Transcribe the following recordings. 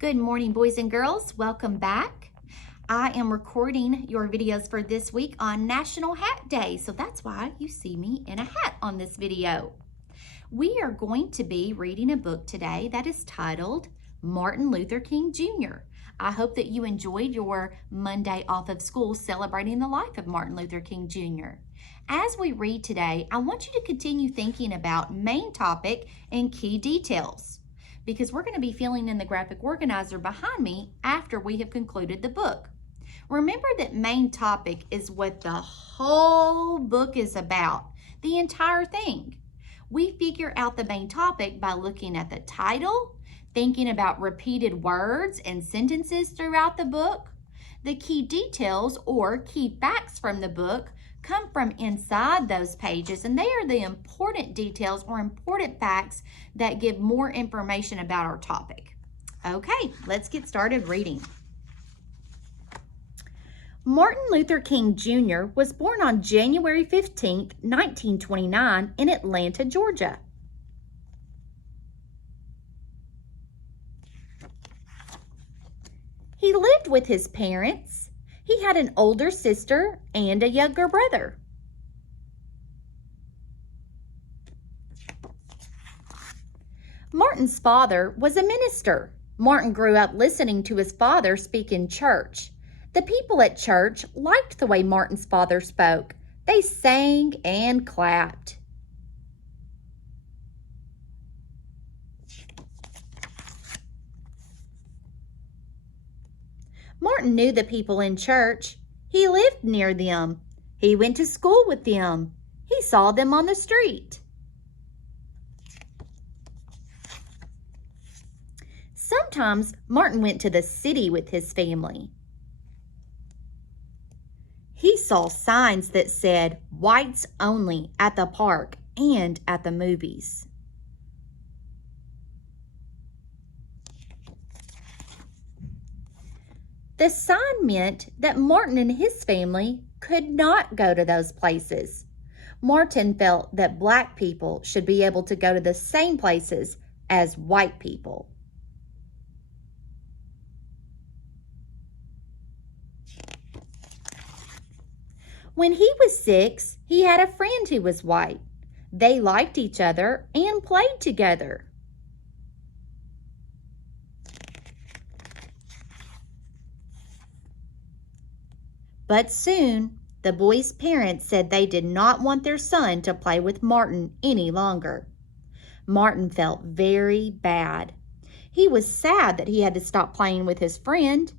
Good morning, boys and girls. Welcome back. I am recording your videos for this week on National Hat Day, so that's why you see me in a hat on this video. We are going to be reading a book today that is titled Martin Luther King Jr. I hope that you enjoyed your Monday off of school celebrating the life of Martin Luther King Jr. As we read today, I want you to continue thinking about main topic and key details, because we're going to be filling in the graphic organizer behind me after we have concluded the book. Remember that main topic is what the whole book is about, the entire thing. We figure out the main topic by looking at the title, thinking about repeated words and sentences throughout the book. The key details or key facts from the book come from inside those pages, and they are the important details or important facts that give more information about our topic. Okay, let's get started reading. Martin Luther King Jr. was born on January 15, 1929 in Atlanta, Georgia. He lived with his parents. He had an older sister and a younger brother. Martin's father was a minister. Martin grew up listening to his father speak in church. The people at church liked the way Martin's father spoke. They sang and clapped. Martin knew the people in church. He lived near them. He went to school with them. He saw them on the street. Sometimes Martin went to the city with his family. He saw signs that said whites only at the park and at the movies. The sign meant that Martin and his family could not go to those places. Martin felt that black people should be able to go to the same places as white people. When he was 6, he had a friend who was white. They liked each other and played together. But soon, the boy's parents said they did not want their son to play with Martin any longer. Martin felt very bad. He was sad that he had to stop playing with his friend.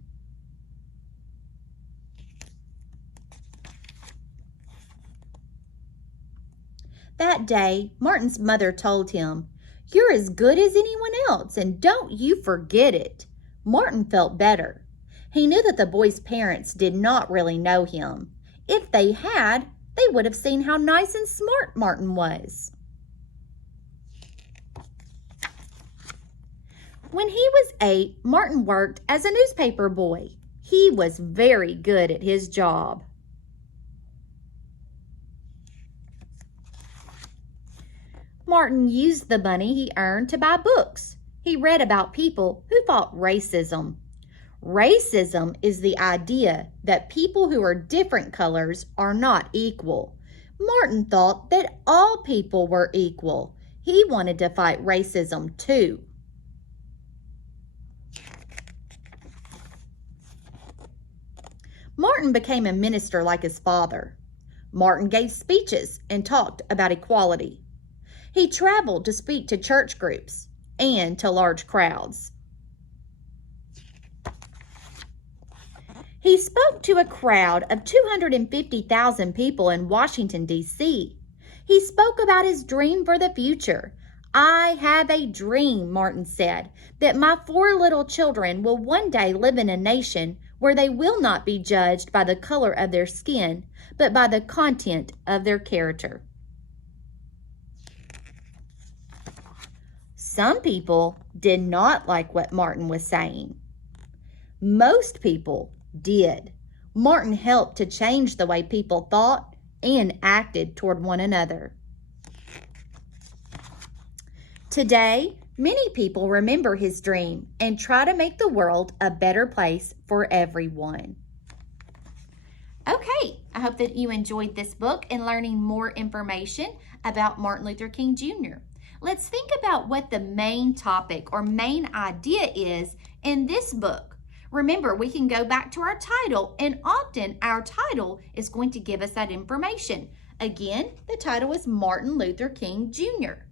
That day, Martin's mother told him, "You're as good as anyone else, and don't you forget it." Martin felt better. He knew that the boy's parents did not really know him. If they had, they would have seen how nice and smart Martin was. When he was 8, Martin worked as a newspaper boy. He was very good at his job. Martin used the money he earned to buy books. He read about people who fought racism. Racism is the idea that people who are different colors are not equal. Martin thought that all people were equal. He wanted to fight racism too. Martin became a minister like his father. Martin gave speeches and talked about equality. He traveled to speak to church groups and to large crowds. He spoke to a crowd of 250,000 people in Washington, D.C. He spoke about his dream for the future. "I have a dream," Martin said, "that my 4 little children will one day live in a nation where they will not be judged by the color of their skin, but by the content of their character." Some people did not like what Martin was saying. Most people did. Martin helped to change the way people thought and acted toward one another. Today, Many people remember his dream and try to make the world a better place for everyone. Okay, I hope that you enjoyed this book and learning more information about Martin Luther King Jr. Let's think about what the main topic or main idea is in this book. Remember, we can go back to our title, and often our title is going to give us that information. Again, the title is Martin Luther King Jr.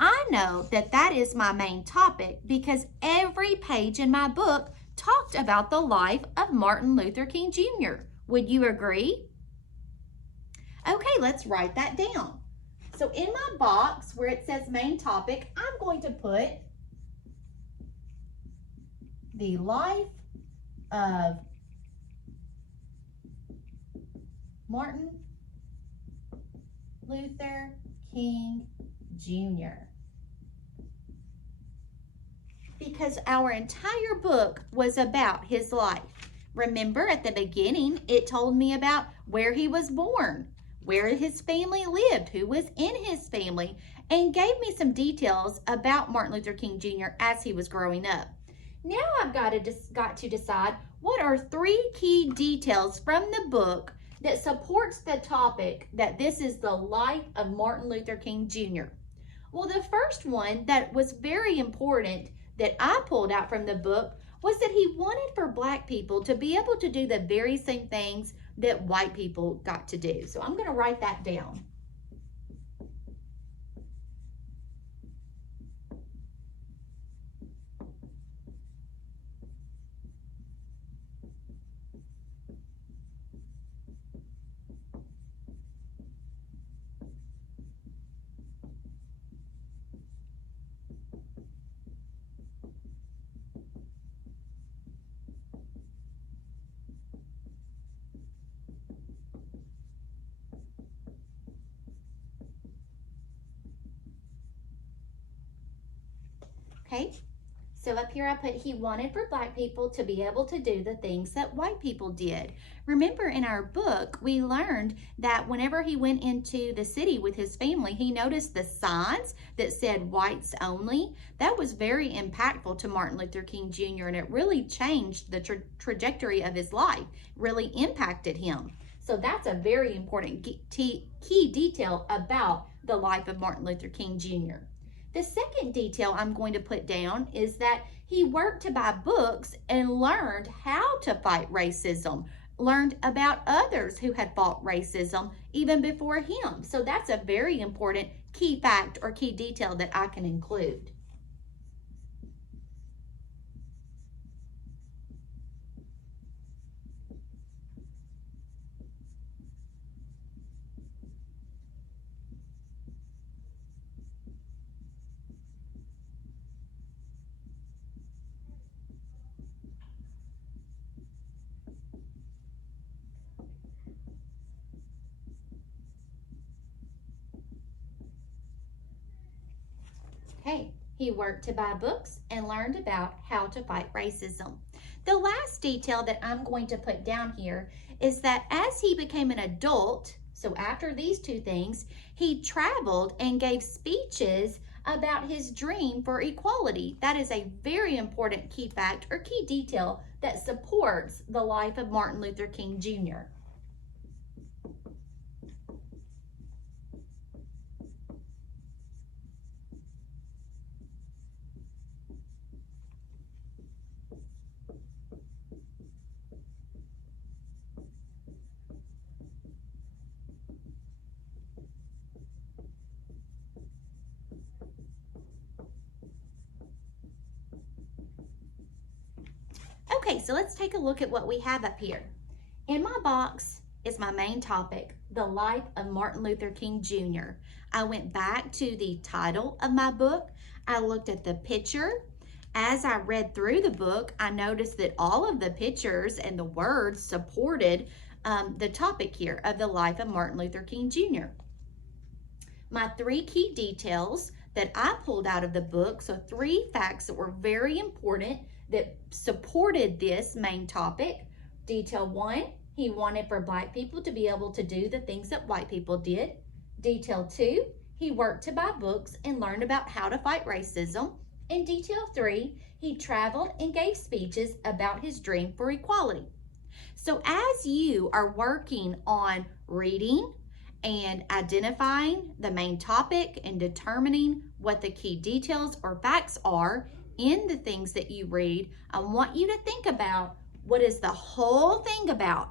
I know that that is my main topic because every page in my book talked about the life of Martin Luther King Jr. Would you agree? Okay, let's write that down. So in my box where it says main topic, I'm going to put the life of Martin Luther King Jr. Because our entire book was about his life. Remember, at the beginning, it told me about where he was born, where his family lived, who was in his family, and gave me some details about Martin Luther King Jr. as he was growing up. Now I've got to decide what are 3 key details from the book that supports the topic that this is the life of Martin Luther King Jr. Well, the first one that was very important that I pulled out from the book was that he wanted for Black people to be able to do the very same things that white people got to do. So I'm going to write that down. Okay, so up here I put he wanted for Black people to be able to do the things that white people did. Remember, in our book, we learned that whenever he went into the city with his family, he noticed the signs that said whites only. That was very impactful to Martin Luther King Jr., and it really changed the trajectory of his life, really impacted him. So that's a very important key detail about the life of Martin Luther King Jr. The second detail I'm going to put down is that he worked to buy books and learned how to fight racism, learned about others who had fought racism even before him. So that's a very important key fact or key detail that I can include. Okay, he worked to buy books and learned about how to fight racism. The last detail that I'm going to put down here is that as he became an adult, so after these 2 things, he traveled and gave speeches about his dream for equality. That is a very important key fact or key detail that supports the life of Martin Luther King Jr. Okay, so let's take a look at what we have up here. In my box is my main topic, the life of Martin Luther King Jr. I went back to the title of my book. I looked at the picture. As I read through the book, I noticed that all of the pictures and the words supported the topic here of the life of Martin Luther King Jr. My 3 key details that I pulled out of the book, so 3 facts that were very important that supported this main topic. Detail 1, he wanted for Black people to be able to do the things that white people did. Detail 2, he worked to buy books and learned about how to fight racism. In detail 3, he traveled and gave speeches about his dream for equality. So as you are working on reading and identifying the main topic and determining what the key details or facts are in the things that you read, I want you to think about what is the whole thing about.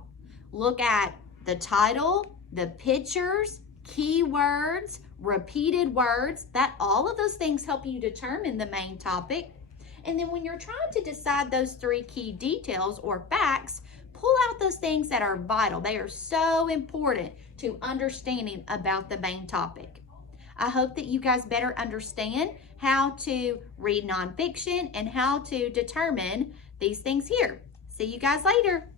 Look at the title, the pictures, keywords, repeated words, that all of those things help you determine the main topic. And then when you're trying to decide those 3 key details or facts, pull out those things that are vital. They are so important to understanding about the main topic. I hope that you guys better understand how to read nonfiction and how to determine these things here. See you guys later.